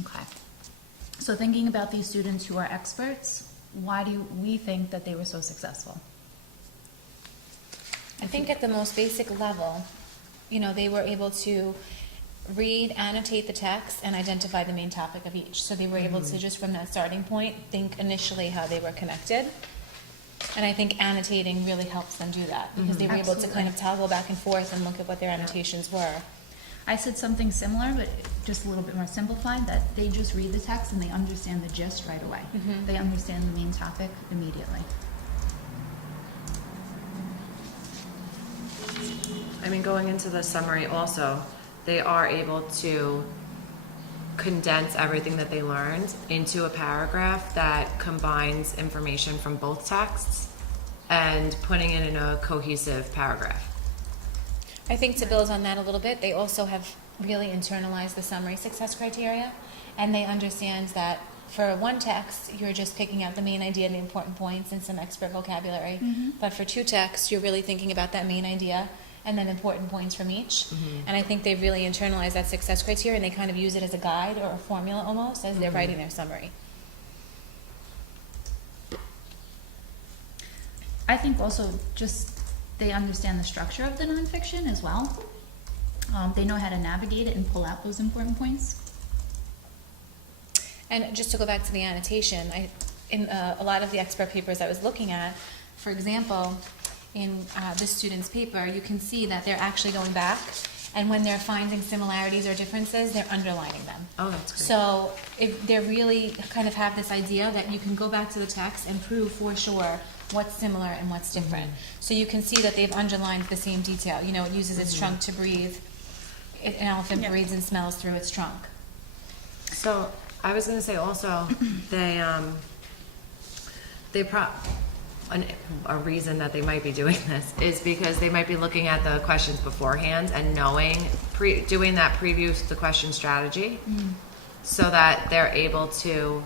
Okay. So thinking about these students who are experts, why do we think that they were so successful? I think at the most basic level, you know, they were able to read, annotate the text, and identify the main topic of each. So they were able to, just from that starting point, think initially how they were connected. And I think annotating really helps them do that, because they were able to kind of toggle back and forth and look at what their annotations were. I said something similar, but just a little bit more simplified, that they just read the text and they understand the gist right away. They understand the main topic immediately. I mean, going into the summary also, they are able to condense everything that they learned into a paragraph that combines information from both texts and putting it in a cohesive paragraph. I think to build on that a little bit, they also have really internalized the summary success criteria, and they understand that for one text, you're just picking out the main idea and the important points and some expert vocabulary. But for two texts, you're really thinking about that main idea and then important points from each. And I think they've really internalized that success criteria, and they kind of use it as a guide or a formula almost as they're writing their summary. I think also just they understand the structure of the nonfiction as well. They know how to navigate it and pull out those important points. And just to go back to the annotation, in a lot of the expert papers I was looking at, for example, in this student's paper, you can see that they're actually going back, and when they're finding similarities or differences, they're underlining them. Oh, that's great. So if they really kind of have this idea that you can go back to the text and prove for sure what's similar and what's different. So you can see that they've underlined the same detail. You know, it uses its trunk to breathe. An elephant breathes and smells through its trunk. So I was going to say also, a reason that they might be doing this is because they might be looking at the questions beforehand and knowing, doing that preview to the question strategy, so that they're able to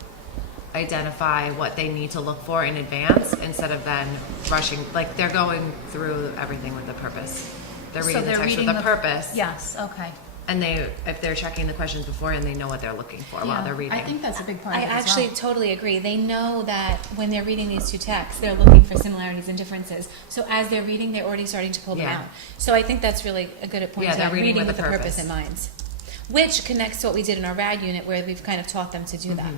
identify what they need to look for in advance instead of then rushing. Like, they're going through everything with a purpose. They're reading the text with a purpose. Yes, okay. And if they're checking the questions beforehand, they know what they're looking for while they're reading. I think that's a big part I of it as actually well. totally agree. They know that when they're reading these two texts, they're looking for similarities and differences. So as they're reading, they're already starting to pull them out. So I think that's really a good point. Yeah, they're reading with with a a purpose in mind, which connects to what we did in our RAD unit, where we've kind of taught them to do that.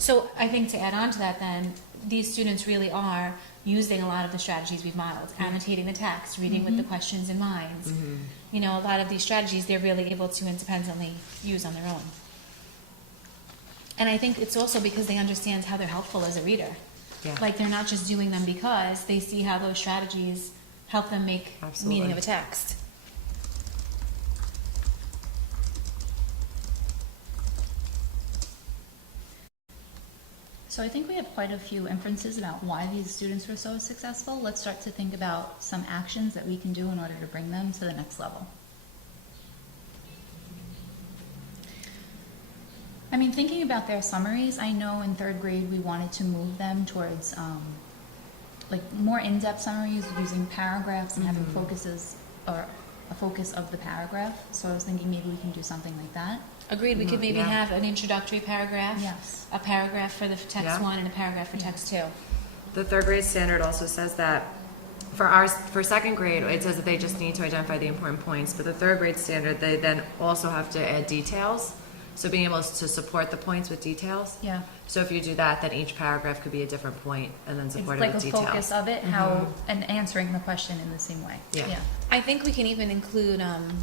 So I think to add on to that, then, these students really are using a lot of the strategies we've modeled, annotating the text, reading with the questions in mind. You know, a lot of these strategies they're really able to independently use on their own. And I think it's also because they understand how they're helpful as a reader. Yeah. Like, they're not just doing them because they see how those strategies help them make meaning of a text. So I think we have quite a few inferences about why these students were so successful. Let's start to think about some actions that we can do in order to bring them to the next level. I mean, thinking about their summaries, I know in third grade we wanted to move them towards like more in-depth summaries using paragraphs and having focuses or a focus of the paragraph. So I was thinking maybe we can do something like that. Agreed. We could maybe have an introductory paragraph, Yes. a paragraph for the text one, and a paragraph for text two. The third grade standard also says that for second grade, it says that they just need to identify the important points. But the third grade standard, they then also have to add details. So being able to support the points with details. Yeah. So if you do that, then each paragraph could be a different point and then It's supported like with a details. focus of it, how, and answering the question in the same way. Yeah. I think we can even include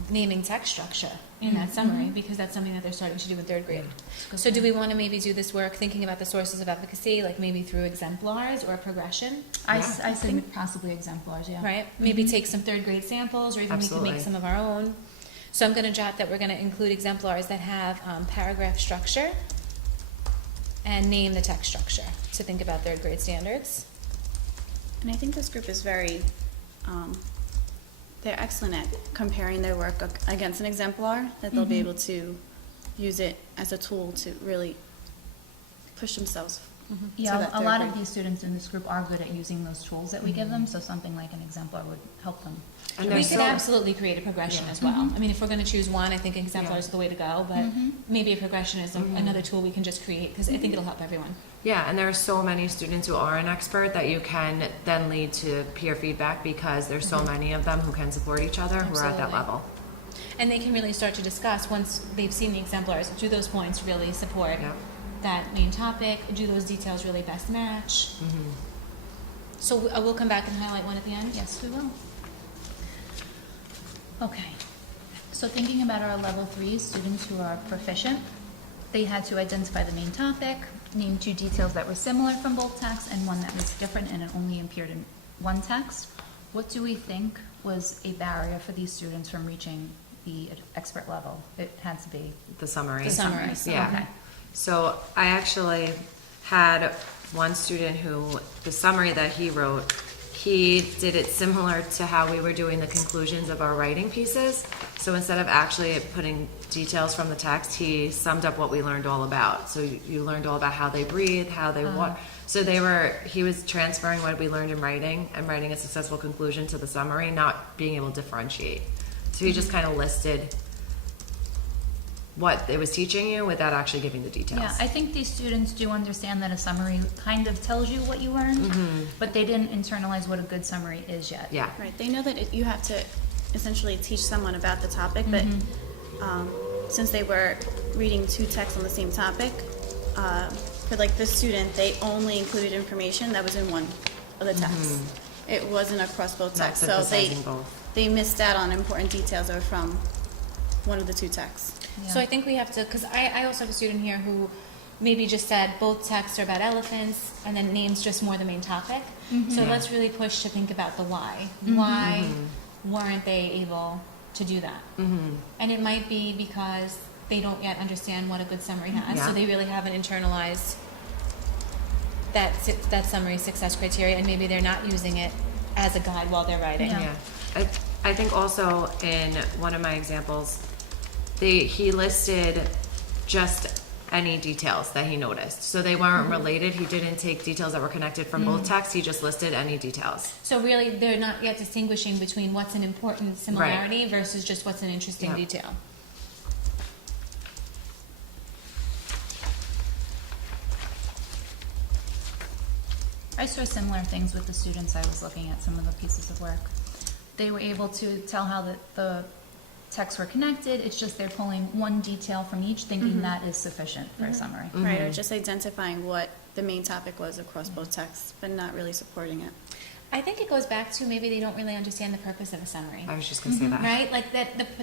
naming text structure in that summary, because that's something that they're starting to do in third grade. So do we want to maybe do this work thinking about the sources of efficacy, like maybe through exemplars or a progression? I said possibly exemplars, yeah. Right? Maybe take some third grade samples, or even we Absolutely. could make some of our own. So I'm going to jot that we're going to include exemplars that have paragraph structure and name the text structure to think about third grade standards. And I think this group is very, they're excellent at comparing their work against an exemplar, that they'll be able to use it as a tool to really push themselves So Yeah, that a third lot of grade. these students in this group are good at using those tools that we give them, so something like an exemplar would help them. And We there's could so, absolutely create a progression Yeah. as well. I mean, if we're gonna choose one, I think exemplar Yeah. is the way to go, but maybe a progression is another tool we can just create, because I think it'll help everyone. yeah, and there are so many students who are an expert that you can then lead to peer feedback because there's so many of them who can support each other who are at that Absolutely. level. And they can really start to discuss, once they've seen the exemplars, do those points really support Yeah. that main topic? Do those details really best match? So we'll come back and highlight one at the end? Yes, we will. Okay, so thinking about our level 3 students who are proficient, they had to identify the main topic, name 2 details that were similar from both texts and one that was different and it only appeared in one text. What do we think was a barrier for these students from reaching the expert level? It had to be The summary. The summary. Yeah. Okay. So I actually had one student who, the summary that he wrote, he did it similar to how we were doing the conclusions of our writing pieces. So instead of actually putting details from the text, he summed up what we learned all about. So you learned all about how they breathe, how they walk. So he was transferring what we learned in writing and writing a successful conclusion to the summary, not being able to differentiate. So he just kind of listed what it was teaching you without actually giving the details. Yeah, I think these students do understand that a summary kind of tells you what you learned, but they didn't internalize what a good summary is yet. Yeah. Right, they know that you have to essentially teach someone about the topic, but since they were reading 2 texts on the same topic, for like this student, they only included information that was in one of the texts. It wasn't across both Not texts, so synthesizing both. they missed out on important details that were from one of the 2 texts. Yeah. So I think we have to, because I also have a student here who maybe just said both texts are about elephants and then names just more the main topic. So let's really push to think about the why. Why weren't they able to do that? And it might be because they don't yet understand what a good summary has, Yeah. so they really haven't internalized that summary success criteria, and maybe they're not using it as a guide while they're writing. Yeah. Yeah. I think also in one of my examples, he listed just any details that he noticed. So they weren't related. He didn't take details that were connected from both texts. He just listed any details. So really, they're not yet distinguishing between what's an important similarity versus just what's an interesting Yeah. detail. I saw similar things with the students I was looking at some of the pieces of work. They were able to tell how the texts were connected. It's just they're pulling one detail from each, thinking that is sufficient for a summary. Right, or just identifying what the main topic was across both texts, but not really supporting it. I think it goes back to maybe they don't really understand the purpose of a summary. I was just going to say that. Right? Like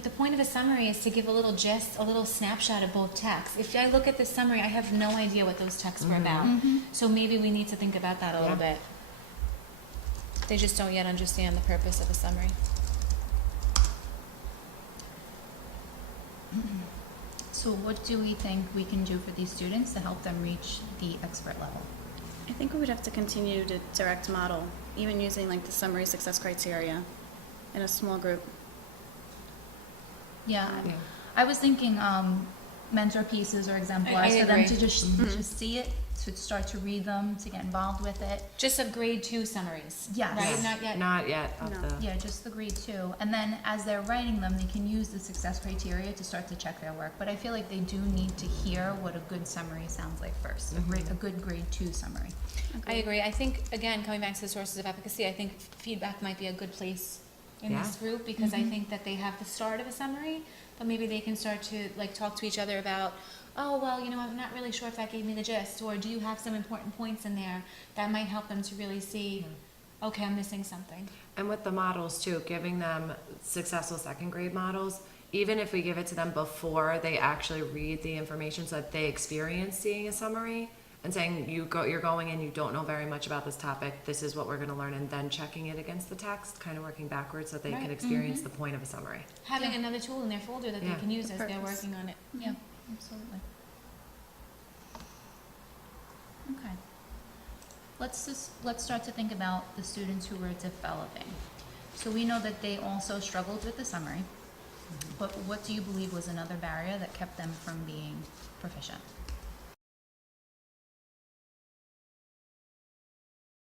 the point of a summary is to give a little gist, a little snapshot of both texts. If I look at this summary, I have no idea what those texts were about. So maybe we need to think about that a little Yeah. bit. They just don't yet understand the purpose of a summary. So what do we think we can do for these students to help them reach the expert level? I think we would have to continue to direct model, even using like the summary success criteria in a small group. Yeah, Yeah. I was thinking mentor pieces or exemplars I for them agree. to just see it, to start to read them, to get involved with it. Just of grade 2 summaries. Yes. Right? Yes. Not yet. Not yet. Of No. the, Yeah, just the grade 2. And then as they're writing them, they can use the success criteria to start to check their work. But I feel like they do need to hear what a good summary sounds like first, a good grade 2 summary. I agree. I think, again, coming back to the sources of efficacy, I think feedback might be a good place in Yeah. this group, because I think that they have the start of a summary, but maybe they can start to like talk to each other about, oh, well, I'm not really sure if that gave me the gist, or do you have some important points in there that might help them to really see, okay, I'm missing something. And with the models too, giving them successful second grade models, even if we give it to them before they actually read the information so that they experience seeing a summary and saying you're going in, you don't know very much about this topic, this is what we're going to learn, and then checking it against the text, kind of working backwards so that they Right. can experience the point of a summary. Having Yeah. another tool in their folder that Yeah. they can use The as they're purpose. working on it. Yeah, absolutely. Okay. Let's start to think about the students who were developing. So we know that they also struggled with the summary, but what do you believe was another barrier that kept them from being proficient?